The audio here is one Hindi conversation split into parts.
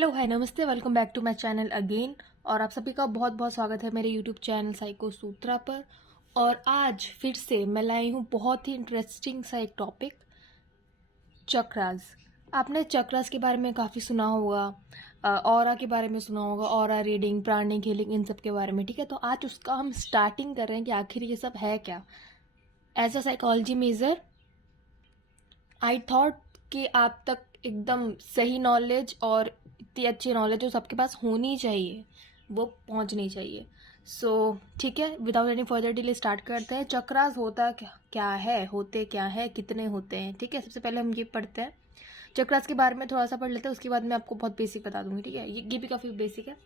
हेलो हाय नमस्ते, welcome back to my channel again. और आप सभी का बहुत बहुत स्वागत है मेरे यूट्यूब चैनल साइको सूत्रा पर। और आज फिर से मैं लाई हूँ बहुत ही इंटरेस्टिंग सा एक टॉपिक, चक्रास। आपने चक्रास के बारे में काफ़ी सुना होगा, ऑरा के बारे में सुना होगा, ऑरा रीडिंग, प्राणिक हीलिंग, इन सब के बारे में। ठीक है, तो आज उसका हम स्टार्टिंग कर रहे हैं कि आखिर ये सब है क्या। As a psychology major I thought कि आप तक एकदम सही नॉलेज और इतनी अच्छी नॉलेज जो सबके पास होनी चाहिए वो पहुंचनी चाहिए। सो ठीक है, without any further delay start करते हैं। चक्रास होता क्या है, होते क्या है, कितने होते हैं। ठीक है, सबसे पहले हम ये पढ़ते हैं, चक्रास के बारे में थोड़ा सा पढ़ लेते हैं, उसके बाद मैं आपको बहुत बेसिक बता दूंगी। ठीक है, ये भी काफ़ी बेसिक है।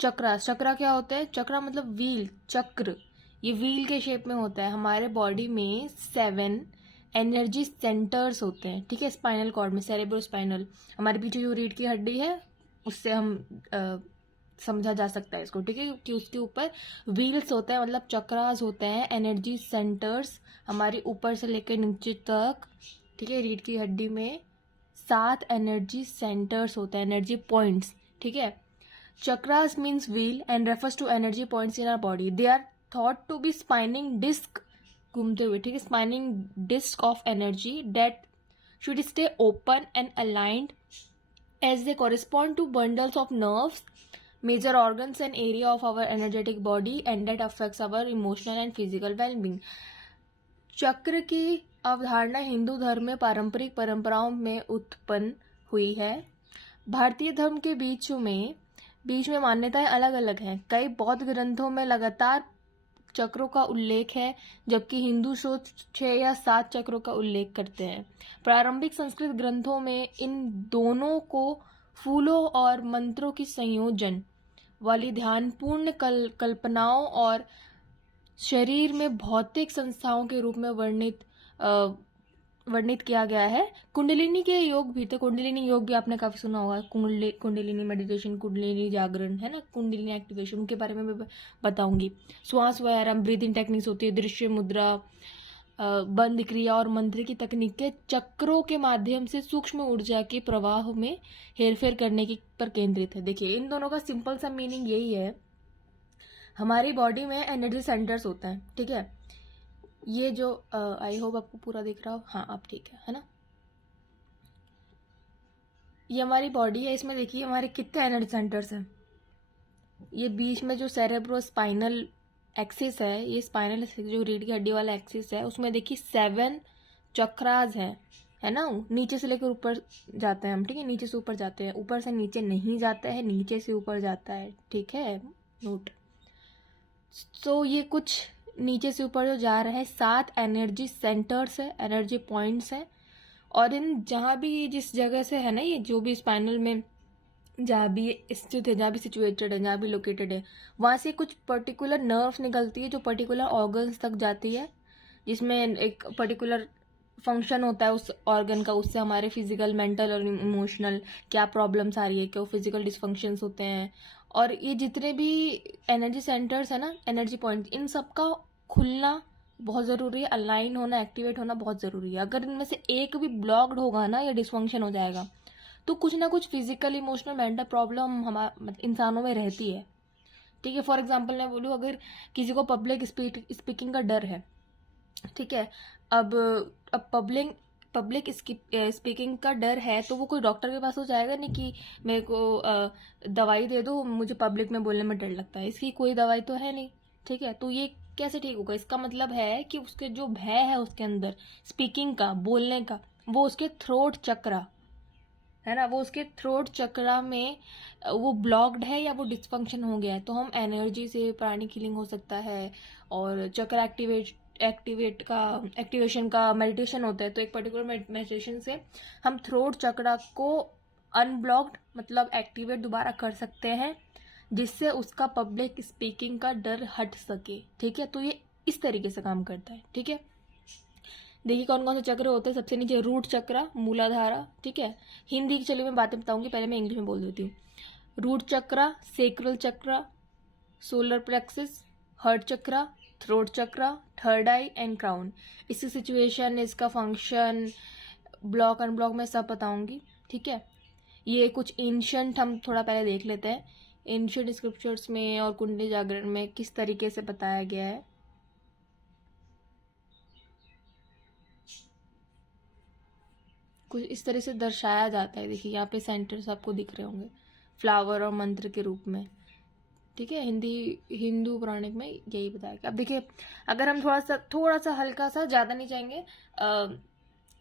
चक्रास, चक्रा क्या होता है? चक्रा मतलब व्हील, चक्र। ये व्हील के शेप में होता है। हमारे बॉडी में 7 एनर्जी सेंटर्स होते हैं। ठीक है, स्पाइनल कॉर्ड में, सेरेब्रो स्पाइनल, हमारे पीछे जो रीढ़ की हड्डी है उससे हम समझा जा सकता है इसको। ठीक है, कि उसके ऊपर व्हील्स होते हैं, मतलब चक्रास होते हैं, एनर्जी सेंटर्स हमारे ऊपर से लेकर नीचे तक। ठीक है, रीढ़ की हड्डी में 7 एनर्जी सेंटर्स होते हैं, एनर्जी पॉइंट्स। ठीक है, chakras means wheel and refers to energy points in our body. They are thought to be spinning disc, घूमते हुए। ठीक है, spinning disc of energy that should stay open and aligned as they correspond to bundles of nerves, major organs and area of our energetic body and that affects our emotional and physical well-being. चक्र की अवधारणा हिंदू धर्म में पारंपरिक परंपराओं में उत्पन्न हुई है। भारतीय धर्म के बीच में मान्यताएं अलग अलग हैं। कई बौद्ध ग्रंथों में लगातार चक्रों का उल्लेख है, जबकि हिंदू स्रोत 6 या 7 चक्रों का उल्लेख करते हैं। प्रारंभिक संस्कृत ग्रंथों में इन दोनों को फूलों और मंत्रों की संयोजन वाली ध्यानपूर्ण कल्पनाओं और शरीर में भौतिक संस्थाओं के रूप में वर्णित किया गया है। कुंडलिनी के योग भी थे। कुंडलिनी योग भी आपने काफी सुना होगा। कुंडलिनी मेडिटेशन, कुंडलिनी जागरण, है ना, कुंडलिनी एक्टिवेशन, उनके बारे में मैं बताऊंगी। श्वास व्यायाम, ब्रीदिंग टेक्निक्स होती है, दृश्य मुद्रा, बंद क्रिया और मंत्र की तकनीकें चक्रों के माध्यम से सूक्ष्म ऊर्जा के प्रवाह में हेरफेर करने की पर केंद्रित है। देखिए, इन दोनों का सिंपल सा मीनिंग यही है, हमारी बॉडी में एनर्जी सेंटर्स होता है। ठीक है, ये जो आई होप आपको पूरा दिख रहा हो, हाँ आप ठीक है ना। ये हमारी बॉडी है, इसमें देखिए हमारे कितने एनर्जी सेंटर्स हैं। ये बीच में जो सेरेब्रो स्पाइनल एक्सिस है, ये स्पाइनल जो रीढ़ की हड्डी वाला एक्सिस है, उसमें देखिए 7 चक्रास हैं, है ना। नीचे से लेकर ऊपर जाते हैं हम। ठीक है, नीचे से ऊपर जाते हैं, ऊपर से नीचे नहीं जाता है, नीचे से ऊपर जाता है। ठीक है, नोट। तो ये कुछ नीचे से ऊपर जो जा रहा है, 7 एनर्जी सेंटर्स है, एनर्जी पॉइंट्स है। और इन जहां भी जिस जगह से है ना, ये जो भी स्पाइनल में जहाँ भी ये स्थित है, जहाँ भी सिचुएटेड है, जहाँ भी लोकेटेड है, वहां से कुछ पर्टिकुलर नर्व्स निकलती है जो पर्टिकुलर ऑर्गन्स तक जाती है, जिसमें एक पर्टिकुलर फंक्शन होता है उस ऑर्गन का। उससे हमारे फिजिकल, मेंटल और इमोशनल क्या प्रॉब्लम्स आ रही है, क्या फिजिकल डिस्फंक्शंस होते हैं। और ये जितने भी एनर्जी सेंटर्स है ना, एनर्जी पॉइंट, इन सब का खुलना बहुत जरूरी है, अलाइन होना, एक्टिवेट होना बहुत जरूरी है। अगर इनमें से एक भी ब्लॉक्ड होगा ना, या डिस्फंक्शन हो जाएगा, तो कुछ ना कुछ फिजिकल, इमोशनल, मेंटल प्रॉब्लम हमारे इंसानों में रहती है। ठीक है, फॉर एग्जाम्पल मैं बोलूँ, अगर किसी को पब्लिक स्पीकिंग का डर है, ठीक है, अब पब्लिक स्पीकिंग का डर है, तो वो कोई डॉक्टर के पास तो जाएगा नहीं कि मेरे को दवाई दे दो, मुझे पब्लिक में बोलने में डर लगता है। इसकी कोई दवाई तो है नहीं। ठीक है, तो ये कैसे ठीक होगा? इसका मतलब है कि उसके जो भय है उसके अंदर स्पीकिंग का, बोलने का, वो उसके थ्रोट चक्रा है ना, वो उसके थ्रोट चक्रा में वो ब्लॉक्ड है या वो डिस्फंक्शन हो गया है। तो हम एनर्जी से प्राणिक हीलिंग हो सकता है, और चक्र एक्टिवेशन का मेडिटेशन होता है। तो एक पर्टिकुलर मेडिटेशन से हम थ्रोट चक्रा को अनब्लॉक्ड, मतलब एक्टिवेट दोबारा कर सकते हैं, जिससे उसका पब्लिक स्पीकिंग का डर हट सके। ठीक है, तो ये इस तरीके से काम करता है। ठीक है, देखिए कौन कौन से चक्र होते हैं। सबसे नीचे रूट चक्र, मूलाधारा। ठीक है, हिंदी की चलिए मैं बातें बताऊंगी, पहले मैं इंग्लिश में बोल देती हूँ। रूट चक्र, सेक्रल चक्र, सोलर प्लेक्सिस, हार्ट चक्र, थ्रोट चक्र, थर्ड आई एंड क्राउन। इसकी सिचुएशन, इसका फंक्शन, ब्लॉक अनब्लॉक मैं सब बताऊंगी। ठीक है, ये कुछ एंशंट हम थोड़ा पहले देख लेते हैं, एंशंट स्क्रिप्चर्स में और कुंडली जागरण में किस तरीके से बताया गया है। कुछ इस तरह से दर्शाया जाता है। देखिए यहाँ पे सेंटर्स आपको दिख रहे होंगे फ्लावर और मंत्र के रूप में, ठीक है। हिंदू पौराणिक में यही बताया गया। अब देखिए अगर हम थोड़ा सा हल्का सा, ज़्यादा नहीं जाएंगे,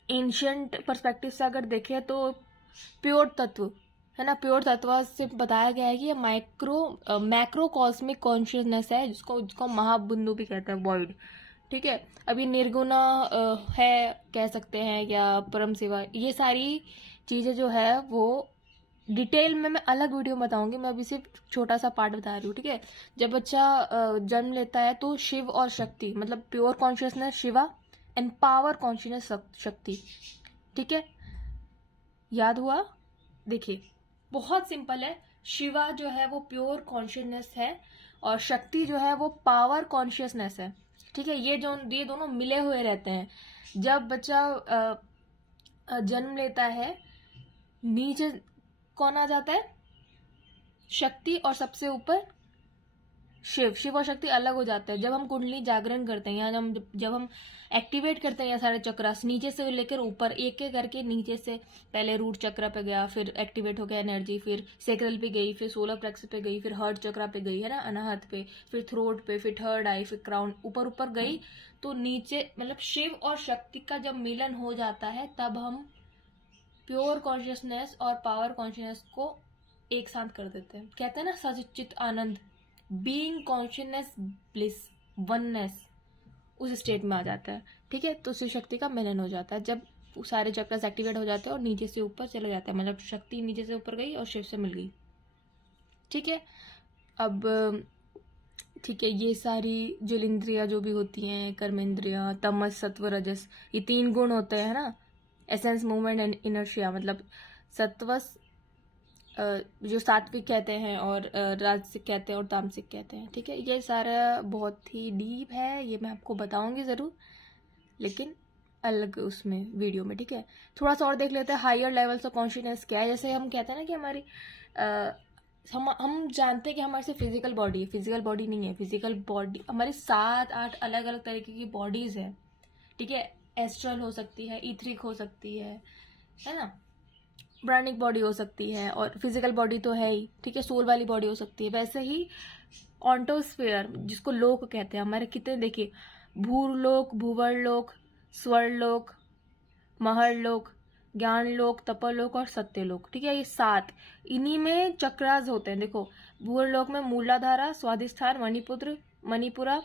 एंशियंट पर्सपेक्टिव से अगर देखें तो प्योर तत्व है ना, प्योर तत्व से बताया गया है कि ये मैक्रो कॉस्मिक कॉन्शियसनेस है, जिसको महाबिंदु भी कहते हैं, वॉइड, ठीक है। अभी निर्गुणा है कह सकते हैं, या परम सेवा, ये सारी चीज़ें जो है वो डिटेल में मैं अलग वीडियो में बताऊंगी। मैं अभी सिर्फ छोटा सा पार्ट बता रही हूँ, ठीक है। जब बच्चा जन्म लेता है तो शिव और शक्ति, मतलब pure consciousness Shiva and power consciousness शक्ति, ठीक है। याद हुआ? देखिए बहुत सिंपल है, शिवा जो है वो प्योर कॉन्शियसनेस है और शक्ति जो है वो पावर कॉन्शियसनेस है, ठीक है। ये दोनों मिले हुए रहते हैं। जब बच्चा जन्म लेता है, नीचे कौन आ जाता है? शक्ति, और सबसे ऊपर शिव और शक्ति अलग हो जाते हैं। जब हम कुंडली जागरण करते हैं, या जब हम एक्टिवेट करते हैं ये सारे चक्रास, नीचे से लेकर ऊपर एक एक करके, नीचे से पहले रूट चक्र पे गया, फिर एक्टिवेट हो गया एनर्जी, फिर सेक्रल पे गई, फिर सोलर प्लेक्स पे गई, फिर हार्ट चक्र पे गई, है ना, अनाहत पे, फिर थ्रोट पे, फिर थर्ड आई, फिर क्राउन, ऊपर ऊपर गई। तो नीचे मतलब शिव और शक्ति का जब मिलन हो जाता है, तब हम प्योर कॉन्शियसनेस और पावर कॉन्शियसनेस को एक साथ कर देते हैं। कहते हैं ना सचित आनंद, बीइंग कॉन्शियसनेस ब्लिस, वननेस, उस स्टेट में आ जाता है, ठीक है। तो शिव शक्ति का मिलन हो जाता है जब सारे चक्रास एक्टिवेट हो जाते हैं और नीचे से ऊपर चले जाते हैं, मतलब शक्ति नीचे से ऊपर गई और शिव से मिल गई, ठीक है। अब ठीक है, ये सारी जलेंद्रियां जो भी होती हैं, कर्मेंद्रियां, तमस, सत्व, रजस, ये 3 गुण होते हैं ना, एसेंस, मूवमेंट एंड इनर्शिया, मतलब सत्वस जो सात्विक कहते हैं, और राजसिक कहते हैं, और तामसिक कहते हैं, ठीक है। ये सारा बहुत ही डीप है, ये मैं आपको बताऊंगी ज़रूर, लेकिन अलग उसमें वीडियो में, ठीक है। थोड़ा सा और देख लेते हैं हायर लेवल्स ऑफ कॉन्शियसनेस क्या है। जैसे हम कहते हैं ना कि हमारी हम जानते हैं कि हमारे से फिजिकल बॉडी है, फिजिकल बॉडी नहीं है। फिजिकल बॉडी हमारी 7-8 अलग अलग तरीके की बॉडीज है, ठीक है। एस्ट्रल हो सकती है, ईथरिक हो सकती है ना, प्राणिक बॉडी हो सकती है, और फिजिकल बॉडी तो है ही, ठीक है। सोल वाली बॉडी हो सकती है। वैसे ही ऑन्टोस्फेयर, जिसको लोक कहते हैं, हमारे कितने देखिए, भूरलोक, भूवरलोक, स्वरलोक, महरलोक, ज्ञानलोक, तपलोक और सत्यलोक, ठीक है। ये 7, इन्हीं में चक्रास होते हैं। देखो भूरलोक में मूलाधारा, स्वाधिष्ठान, मणिपुरा,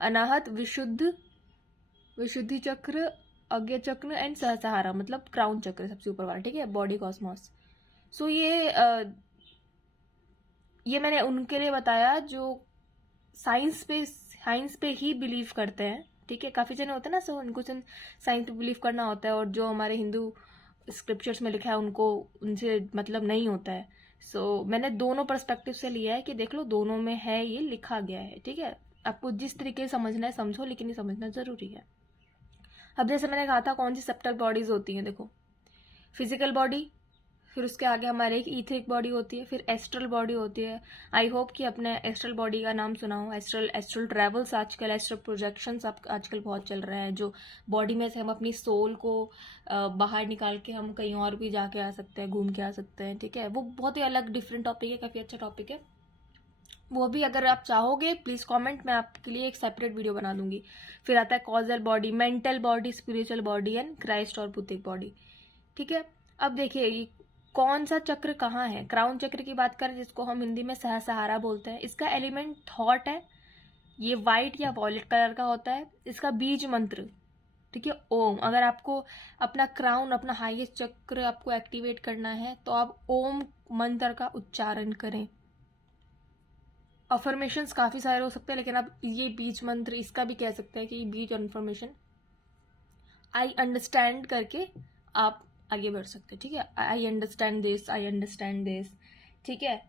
अनाहत, विशुद्धि चक्र, अज्ञ चक्र एंड सहसहारा, मतलब क्राउन चक्र सबसे ऊपर वाला, ठीक है, बॉडी कॉस्मोस। सो ये मैंने उनके लिए बताया जो साइंस पे ही बिलीव करते हैं, ठीक है। काफी जने होते हैं ना, सो उनको साइंस पे बिलीव करना होता है, और जो हमारे हिंदू स्क्रिप्चर्स में लिखा है उनको उनसे मतलब नहीं होता है। सो मैंने दोनों पर्सपेक्टिव से लिया है कि देख लो दोनों में है, ये लिखा गया है, ठीक है। आपको जिस तरीके से समझना है समझो, लेकिन ये समझना जरूरी है। अब जैसे मैंने कहा था कौन सी सेप्टल बॉडीज होती हैं, देखो फिजिकल बॉडी, फिर उसके आगे हमारे एक ईथरिक बॉडी होती है, फिर एस्ट्रल बॉडी होती है। आई होप कि अपने एस्ट्रल बॉडी का नाम सुना हो। एस्ट्रल ट्रेवल्स आजकल, एस्ट्रल प्रोजेक्शंस आजकल बहुत चल रहे हैं, जो बॉडी में से हम अपनी सोल को बाहर निकाल के हम कहीं और भी जाके आ सकते हैं, घूम के आ सकते हैं, ठीक है। वो बहुत ही अलग डिफरेंट टॉपिक है, काफ़ी अच्छा टॉपिक है। वो भी अगर आप चाहोगे प्लीज़ कमेंट, मैं आपके लिए एक सेपरेट वीडियो बना दूंगी। फिर आता है causal body, mental body, spiritual body and Christ और बुद्धिक बॉडी, ठीक है। अब देखिए ये कौन सा चक्र कहाँ है। क्राउन चक्र की बात करें, जिसको हम हिंदी में सहसहारा बोलते हैं, इसका एलिमेंट थॉट है। ये वाइट या वॉयलेट कलर का होता है। इसका बीज मंत्र, ठीक है, ओम। अगर आपको अपना क्राउन, अपना हाईएस्ट चक्र आपको एक्टिवेट करना है तो आप ओम मंत्र का उच्चारण करें। अफर्मेशंस काफी सारे हो सकते हैं, लेकिन आप ये बीज मंत्र इसका भी कह सकते हैं कि बीज इन्फॉर्मेशन आई अंडरस्टैंड करके आप आगे बढ़ सकते हैं, ठीक है। I understand this, I understand this, ठीक है।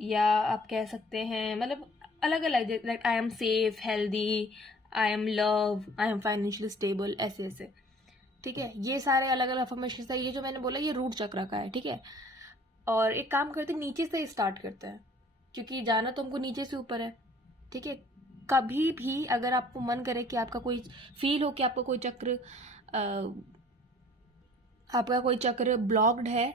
या आप कह सकते हैं मतलब अलग अलग, like I am safe, healthy, I am love, I am financially stable, ऐसे ऐसे, ठीक है। ये सारे अलग अलग अफर्मेशन है। ये जो मैंने बोला ये रूट चक्र का है, ठीक है। और एक काम करते हैं, नीचे से स्टार्ट करते हैं, क्योंकि जाना तो हमको नीचे से ऊपर है, ठीक है। कभी भी अगर आपको मन करे कि आपका कोई फील हो कि आपका कोई चक्र ब्लॉक्ड है,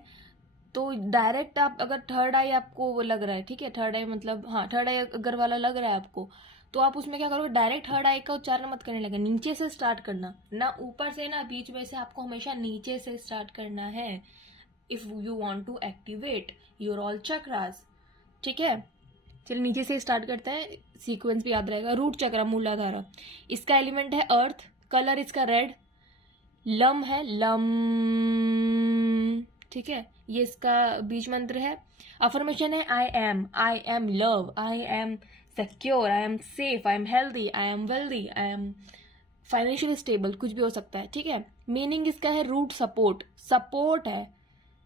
तो डायरेक्ट आप अगर थर्ड आई आपको वो लग रहा है, ठीक है, थर्ड आई मतलब हाँ थर्ड आई अगर वाला लग रहा है आपको, तो आप उसमें क्या करोगे, डायरेक्ट थर्ड आई का उच्चारण मत करने लगे, नीचे से स्टार्ट करना, ना ऊपर से ना बीच में से, आपको हमेशा नीचे से स्टार्ट करना है if you want to activate your all chakras, ठीक है। चलिए नीचे से स्टार्ट करते हैं, सीक्वेंस भी याद रहेगा। रूट चक्र मूलाधारा, इसका एलिमेंट है अर्थ, कलर इसका रेड, लम है लम, ठीक है, ये इसका बीज मंत्र है। अफर्मेशन है I M love, I am secure, I am safe, I am healthy, I am wealthy, I am financial stable, कुछ भी हो सकता है, ठीक है। मीनिंग इसका है रूट सपोर्ट है,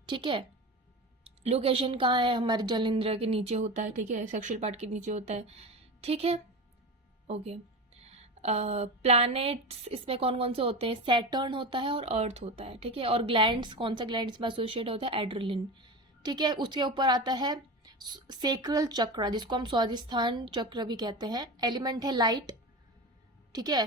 ठीक है। लोकेशन कहाँ है, हमारे जल इंद्र के नीचे होता है, ठीक है, सेक्सुअल पार्ट के नीचे होता है, ठीक है, ओके। प्लैनेट्स इसमें कौन कौन से होते हैं, सैटर्न होता है और अर्थ होता है, ठीक है। और ग्लैंड्स, कौन सा ग्लैंड इसमें एसोसिएट होता है, एड्रेलिन, ठीक है। उसके ऊपर आता है सेक्रल चक्र, जिसको हम स्वादिष्ठान चक्र भी कहते हैं। एलिमेंट है लाइट, ठीक है,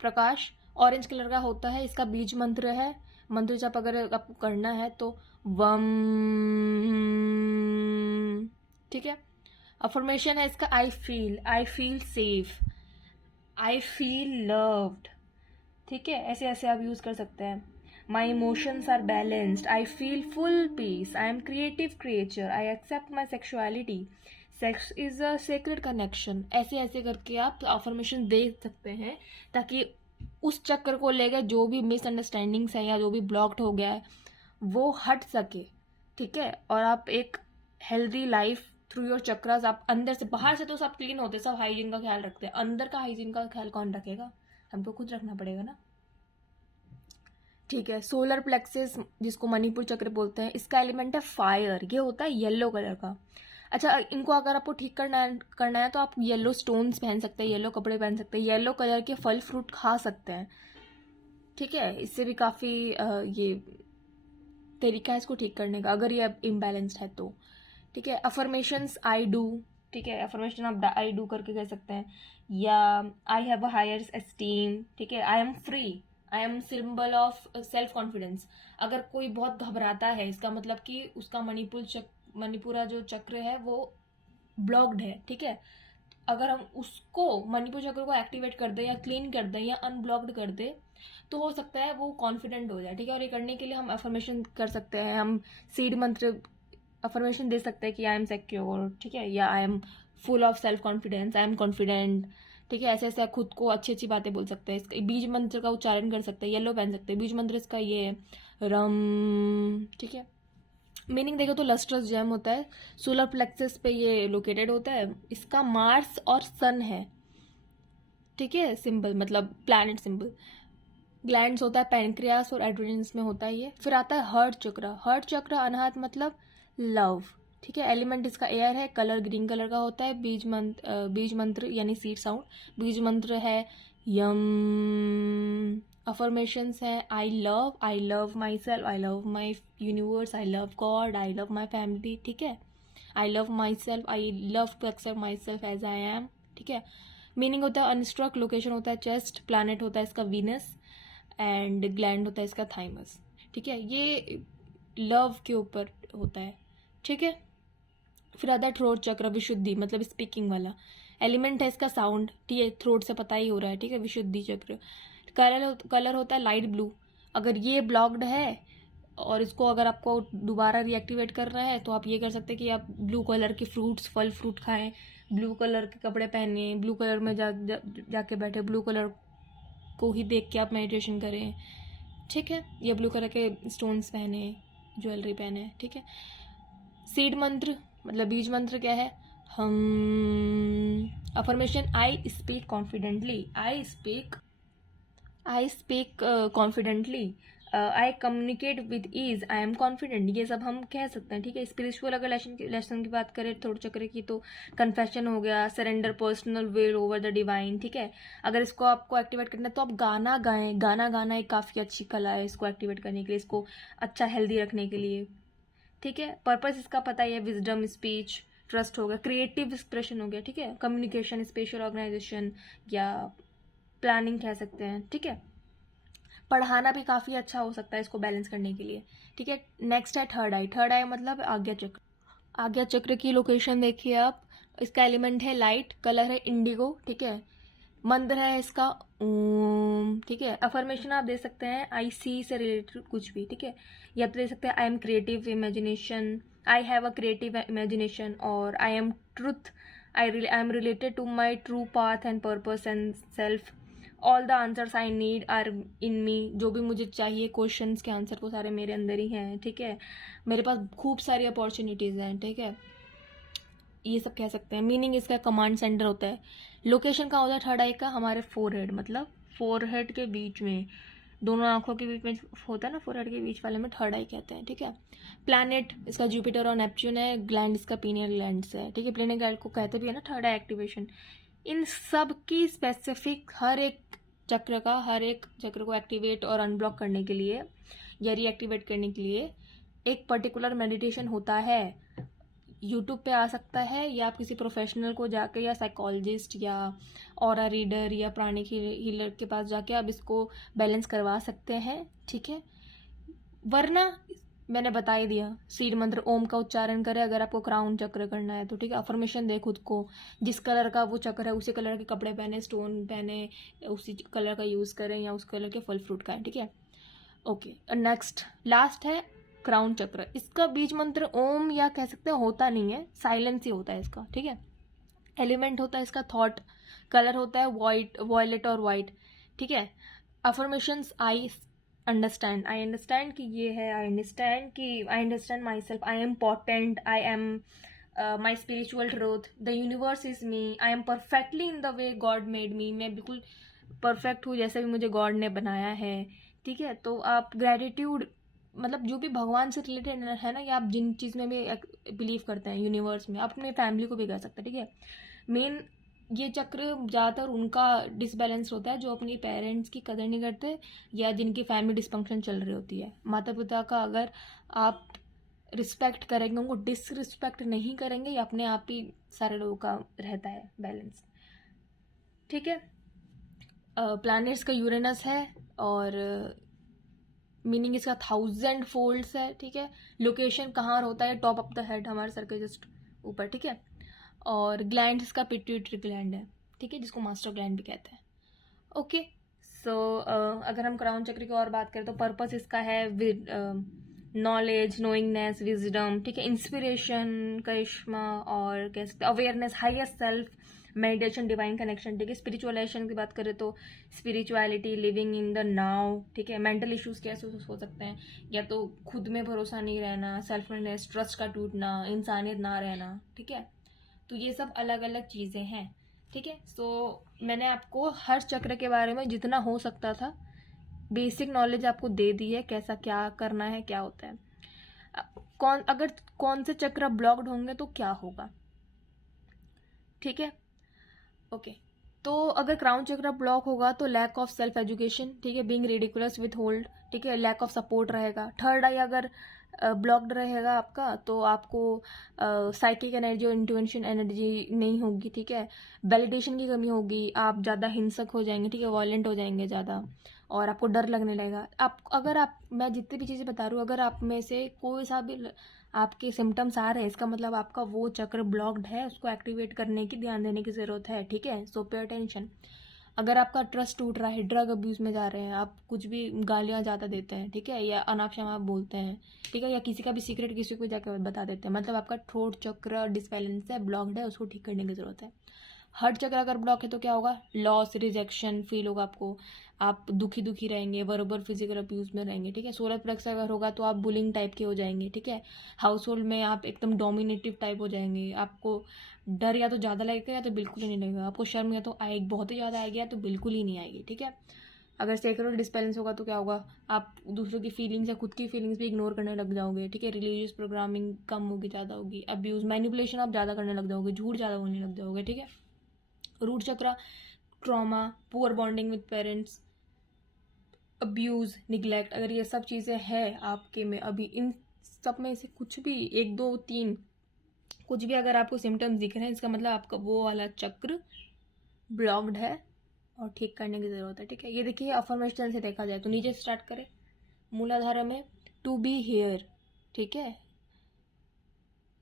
प्रकाश, ऑरेंज कलर का होता है। इसका बीज मंत्र है, मंत्र जप अगर आपको करना है तो वम, ठीक है। अफर्मेशन है इसका I feel safe, I feel loved, ठीक है, ऐसे ऐसे आप यूज कर सकते हैं। My emotions are balanced, I feel full peace, I am creative creature, I accept my sexuality, sex is a sacred connection, ऐसे ऐसे करके आप अफर्मेशन दे सकते हैं, ताकि उस चक्कर को लेकर जो भी मिसअंडरस्टैंडिंग्स है या जो भी ब्लॉक्ड हो गया है वो हट सके, ठीक है। और आप एक healthy life through your chakras, आप अंदर से, बाहर से तो सब क्लीन होते, सब हाइजीन का ख्याल रखते हैं, अंदर का हाइजीन का ख्याल कौन रखेगा, हमको खुद रखना पड़ेगा ना, ठीक है। सोलर प्लेक्सिस, जिसको मणिपुर चक्र बोलते हैं, इसका एलिमेंट है फायर, ये होता है येलो कलर का। अच्छा, इनको अगर आपको ठीक करना है तो आप येलो स्टोन्स पहन सकते हैं, येलो कपड़े पहन सकते हैं, येलो कलर के फल फ्रूट खा सकते हैं, ठीक है। इससे भी काफ़ी ये तरीका है इसको ठीक करने का, अगर ये इम्बैलेंस्ड है तो, ठीक है। अफर्मेशंस आई डू, ठीक है, अफर्मेशन आप आई डू करके कह सकते हैं, या I have a higher esteem, ठीक है, I am free, I am symbol of self confidence. अगर कोई बहुत घबराता है, इसका मतलब कि उसका मणिपुरा जो चक्र है वो ब्लॉक्ड है, ठीक है। अगर हम उसको मणिपुर चक्र को एक्टिवेट कर दे या क्लीन कर दे या अनब्लॉक्ड कर दे, तो हो सकता है वो कॉन्फिडेंट हो जाए, ठीक है। और ये करने के लिए हम अफर्मेशन कर सकते हैं, हम सीड मंत्र अफर्मेशन दे सकते हैं कि आई एम सिक्योर, ठीक है, या I am full of self confidence, I am confident, ठीक है। ऐसे ऐसे खुद को अच्छी अच्छी बातें बोल सकते हैं। इसका बीज मंत्र का उच्चारण कर सकते हैं, येलो पहन सकते हैं, बीज मंत्र इसका ये है रम, ठीक है। मीनिंग देखो तो लस्ट्रस जेम होता है, सोलर प्लेक्सस पे ये लोकेटेड होता है, इसका मार्स और सन है, ठीक है। सिंबल मतलब प्लैनेट सिंबल। ग्लैंड्स होता है पैनक्रियास और एड्रेनल्स में होता है ये। फिर आता है हर्ट चक्र अनाहत मतलब लव, ठीक है। एलिमेंट इसका एयर है, कलर ग्रीन कलर का होता है। बीज मंत्र यानी सीड साउंड, बीज मंत्र है यम। अफर्मेशंस है I love myself, I love my universe, I love God, I love my family, ठीक है। I love myself, I love to accept myself as I am, ठीक है। मीनिंग होता है अनस्ट्रक, लोकेशन होता है चेस्ट, प्लैनेट होता है इसका वीनस, एंड ग्लैंड होता है इसका थाइमस, ठीक है। ये लव के ऊपर होता है, ठीक है। फिर आता है थ्रोट चक्र, विशुद्धि मतलब स्पीकिंग वाला। एलिमेंट है इसका साउंड, ठीक है, थ्रोट से पता ही हो रहा है, ठीक है। विशुद्धि चक्र, कलर होता है लाइट ब्लू। अगर ये ब्लॉक्ड है और इसको अगर आपको दोबारा रिएक्टिवेट करना है तो आप ये कर सकते हैं कि आप ब्लू कलर के फल फ्रूट खाएं, ब्लू कलर के कपड़े पहने, ब्लू कलर में जाके बैठे, ब्लू कलर को ही देख के आप मेडिटेशन करें, ठीक है। या ब्लू कलर के स्टोन्स पहने, ज्वेलरी पहने, ठीक है। सीड मंत्र मतलब बीज मंत्र क्या है, हम। Affirmation I speak confidently, I speak confidently, I communicate with ease, I am confident, ये सब हम कह सकते हैं, ठीक है। स्पिरिचुअल अगर लेसन की बात करें थोड़े चक्र की, तो कन्फेशन हो गया, surrender personal will over the divine, ठीक है। अगर इसको आपको एक्टिवेट करना है तो आप गाना गाएं, गाना गाना एक काफ़ी अच्छी कला है इसको एक्टिवेट करने के लिए, इसको अच्छा हेल्दी रखने के लिए, ठीक है। पर्पस इसका पता ही है, विजडम, स्पीच, ट्रस्ट हो गया, क्रिएटिव एक्सप्रेशन हो गया, ठीक है, कम्युनिकेशन, स्पेशल ऑर्गेनाइजेशन या प्लानिंग कह सकते हैं, ठीक है। पढ़ाना भी काफ़ी अच्छा हो सकता है इसको बैलेंस करने के लिए, ठीक है। नेक्स्ट है थर्ड आई। थर्ड आई मतलब आज्ञा चक्र। आज्ञा चक्र की लोकेशन देखिए आप, इसका एलिमेंट है लाइट, कलर है इंडिगो, ठीक है। मंत्र है इसका ओम, ठीक है। अफर्मेशन आप दे सकते हैं आई सी से रिलेटेड कुछ भी, ठीक है। या तो दे सकते हैं I am creative imagination, I have a creative imagination, और I am truth, I am related to my true path and purpose and self, all the answers I need are in me. जो भी मुझे चाहिए क्वेश्चंस के आंसर वो सारे मेरे अंदर ही हैं, ठीक है। मेरे पास खूब सारी अपॉर्चुनिटीज़ हैं, ठीक है, ये सब कह सकते हैं। मीनिंग इसका कमांड सेंटर होता है। लोकेशन कहाँ होता है थर्ड आई का? हमारे फोरहेड, मतलब फोरहेड के बीच में, दोनों आंखों के बीच में होता है ना, फोरहेड के बीच वाले में थर्ड आई कहते हैं, ठीक है। प्लैनेट इसका जुपिटर और नेपच्यून है, ग्लैंड इसका पीनियल ग्लैंड है, ठीक है। प्लैनेट ग्लैंड को कहते भी है ना थर्ड आई एक्टिवेशन। इन सब की स्पेसिफिक हर एक चक्र को एक्टिवेट और अनब्लॉक करने के लिए या रीएक्टिवेट करने के लिए एक पर्टिकुलर मेडिटेशन होता है। यूट्यूब पे आ सकता है, या आप किसी प्रोफेशनल को जाके, या साइकोलॉजिस्ट या ऑरा रीडर या प्राणिक हीलर के पास जाके आप इसको बैलेंस करवा सकते हैं, ठीक है। वरना मैंने बता ही दिया, सीड मंत्र ओम का उच्चारण करें अगर आपको क्राउन चक्र करना है तो, ठीक है। अफर्मेशन दे खुद को, जिस कलर का वो चक्र है उसी कलर के कपड़े पहने, स्टोन पहने, उसी कलर का यूज़ करें, या उस कलर के फल फ्रूट खाएं, ठीक है। ओके, नेक्स्ट लास्ट है क्राउन चक्र। इसका बीज मंत्र ओम या कह सकते हैं होता नहीं है, साइलेंस ही होता है इसका, ठीक है। एलिमेंट होता है इसका थॉट, कलर होता है वाइट, वॉयलेट और वाइट, ठीक है। अफर्मेशंस आई अंडरस्टैंड कि ये है, I understand my self, I am potent, I am my spiritual truth, the universe is me, I am perfectly in the way God made me, मैं बिल्कुल परफेक्ट हूँ जैसे भी मुझे गॉड ने बनाया है, ठीक है। तो आप ग्रेटिट्यूड, मतलब जो भी भगवान से रिलेटेड है ना, या आप जिन चीज़ में भी बिलीव करते हैं यूनिवर्स में, अपने फैमिली को भी कर सकते हैं, ठीक है। मेन ये चक्र ज़्यादातर उनका डिसबैलेंस होता है जो अपनी पेरेंट्स की कदर नहीं करते, या जिनकी फैमिली डिसफंक्शन चल रही होती है। माता पिता का अगर आप रिस्पेक्ट करेंगे, उनको डिसरिस्पेक्ट नहीं करेंगे, या अपने आप ही सारे लोगों का रहता है बैलेंस, ठीक है। प्लैनेट्स का यूरेनस है, और मीनिंग इसका 1000 फोल्ड्स है, ठीक है। लोकेशन कहाँ होता है? टॉप ऑफ द हेड, हमारे सर के जस्ट ऊपर, ठीक है। और ग्लैंड इसका पिट्यूटरी ग्लैंड है, ठीक है, जिसको मास्टर ग्लैंड भी कहते हैं। ओके, सो अगर हम क्राउन चक्र की और बात करें तो पर्पस इसका है नॉलेज, नोइंगनेस, विजडम, ठीक है, इंस्पिरेशन, करिश्मा, और कह सकते हैं awareness, highest self, meditation, divine connection, ठीक है। स्पिरिचुअलाइजेशन की बात करें तो spirituality, living in the now, ठीक है। मेंटल इश्यूज कैसे हो सकते हैं? या तो खुद में भरोसा नहीं रहना, सेल्फनेस, ट्रस्ट का टूटना, इंसानियत ना रहना, ठीक है। तो ये सब अलग अलग चीज़ें हैं, ठीक है। सो मैंने आपको हर चक्र के बारे में जितना हो सकता था बेसिक नॉलेज आपको दे दी है, कैसा क्या करना है, क्या होता है, अगर कौन से चक्र ब्लॉक्ड होंगे तो क्या होगा, ठीक है। ओके, तो अगर क्राउन चक्र ब्लॉक होगा तो लैक ऑफ सेल्फ एजुकेशन, ठीक है, बीइंग रिडिकुलस विथ होल्ड, ठीक है, लैक ऑफ सपोर्ट रहेगा। थर्ड आई अगर ब्लॉक्ड रहेगा आपका तो आपको साइकिक एनर्जी और इंट्यूशन एनर्जी नहीं होगी, ठीक है। वैलिडेशन की कमी होगी, आप ज़्यादा हिंसक हो जाएंगे, ठीक है, वॉयलेंट हो जाएंगे ज़्यादा, और आपको डर लगने लगेगा। मैं जितनी भी चीज़ें बता रही हूँ, अगर आप में से कोई सा भी आपके सिम्टम्स आ रहे हैं, इसका मतलब आपका वो चक्र ब्लॉक्ड है, उसको एक्टिवेट करने की, ध्यान देने की ज़रूरत है, ठीक है। सो पे अटेंशन। अगर आपका ट्रस्ट टूट रहा है, ड्रग अब्यूज में जा रहे हैं, आप कुछ भी गालियाँ ज़्यादा देते हैं, ठीक है, या अनाप शनाप बोलते हैं, ठीक है, या किसी का भी सीक्रेट किसी को जाकर बता देते हैं, मतलब आपका थ्रोट चक्र डिसबैलेंस है, ब्लॉक्ड है, उसको ठीक करने की ज़रूरत है। हार्ट चक्र अगर ब्लॉक है तो क्या होगा? लॉस, रिजेक्शन फील होगा आपको, आप दुखी रहेंगे, बराबर फिजिकल अब्यूज में रहेंगे, ठीक है। सोलर प्लेक्स अगर होगा तो आप बुलिंग टाइप के हो जाएंगे, ठीक है। हाउस होल्ड में आप एकदम डोमिनेटिव टाइप हो जाएंगे, आपको डर या तो ज़्यादा लगेगा या तो बिल्कुल ही नहीं लगेगा, आपको शर्म या तो आएगी, बहुत ही ज़्यादा आएगी, या तो बिल्कुल ही नहीं आएगी, ठीक है। अगर सेक्रेट डिसबैलेंस होगा तो क्या होगा? आप दूसरों की फीलिंग्स या खुद की फीलिंग्स भी इग्नोर करने लग जाओगे, ठीक है। रिलीजियस प्रोग्रामिंग कम होगी, ज़्यादा होगी, अब्यूज, मैनिपुलेशन आप ज़्यादा करने लग जाओगे, झूठ ज़्यादा बोलने लग जाओगे, ठीक है। रूट चक्र trauma, poor bonding with parents, abuse, neglect, अगर ये सब चीज़ें हैं आपके में अभी इन सब में से कुछ भी 1 2 3 कुछ भी अगर आपको सिम्टम्स दिख रहे हैं, इसका मतलब आपका वो वाला चक्र ब्लॉक्ड है और ठीक करने की ज़रूरत है। ठीक है, ये देखिए अफर्मेशन से देखा जाए तो नीचे स्टार्ट करें, मूलाधार में टू बी हियर। ठीक है,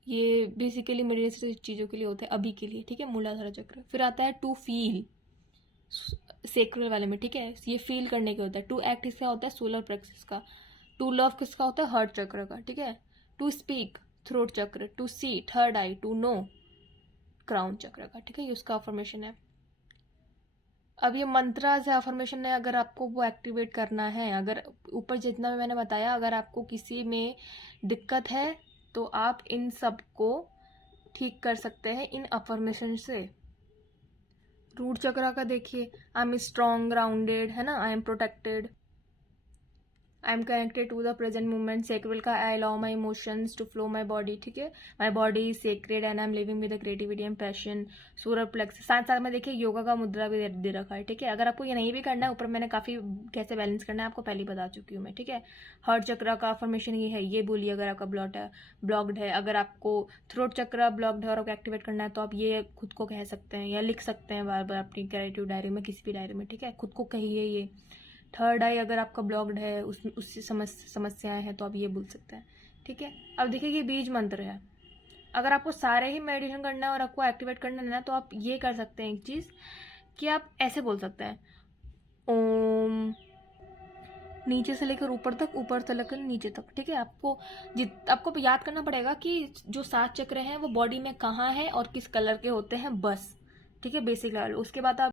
ये बेसिकली मेडिटेशन चीज़ों के लिए होता है, अभी के लिए। ठीक है, मूलाधार चक्र। फिर आता है टू फील, सेक्रल वाले में। ठीक है, ये फील करने के होता है। टू एक्ट इसका होता है सोलर प्लेक्सस का। टू लव किसका होता है, हार्ट चक्र का। ठीक है, टू स्पीक थ्रोट चक्र। To see third eye. To know crown चक्र का। ठीक है, ये उसका अफर्मेशन है। अब ये मंत्रा से अफर्मेशन है, अगर आपको वो एक्टिवेट करना है, अगर ऊपर जितना भी मैंने बताया, अगर आपको किसी में दिक्कत है तो आप इन सब को ठीक कर सकते हैं इन अफर्मेशन से। रूट चक्र का देखिए, आई एम स्ट्रॉन्ग ग्राउंडेड, है ना, I am protected, I am connected to the present moment. Sacral का I allow my emotions to flow my body. ठीक है, my body is sacred and I am living with creativity and passion. Solar plexus साथ साथ में देखिए योगा का मुद्रा भी दे रखा है। ठीक है, अगर आपको ये नहीं भी करना है, ऊपर मैंने काफ़ी कैसे बैलेंस करना है आपको पहले ही बता चुकी हूँ मैं। ठीक है, हार्ट चक्र का अफर्मेशन ये है, ये बोलिए अगर आपका ब्लॉक्ड है। अगर आपको थ्रोट चक्र ब्लॉक्ड है और आपको एक्टिवेट करना है तो आप ये खुद को कह सकते हैं या लिख सकते हैं बार बार अपनी क्रिएटिव डायरी में, किसी भी डायरी में। ठीक है, खुद को कहिए ये। थर्ड आई अगर आपका ब्लॉक्ड है, उससे समस्याएं हैं तो आप ये बोल सकते हैं। ठीक है, अब देखिए ये बीज मंत्र है। अगर आपको सारे ही मेडिटेशन करना है और आपको एक्टिवेट करना है ना, तो आप ये कर सकते हैं एक चीज़ कि आप ऐसे बोल सकते हैं, ओम, नीचे से लेकर ऊपर तक, ऊपर से लेकर नीचे तक। ठीक है, आपको याद करना पड़ेगा कि जो 7 चक्र हैं वो बॉडी में कहाँ है और किस कलर के होते हैं, बस। ठीक है, बेसिक लेवल। उसके बाद आप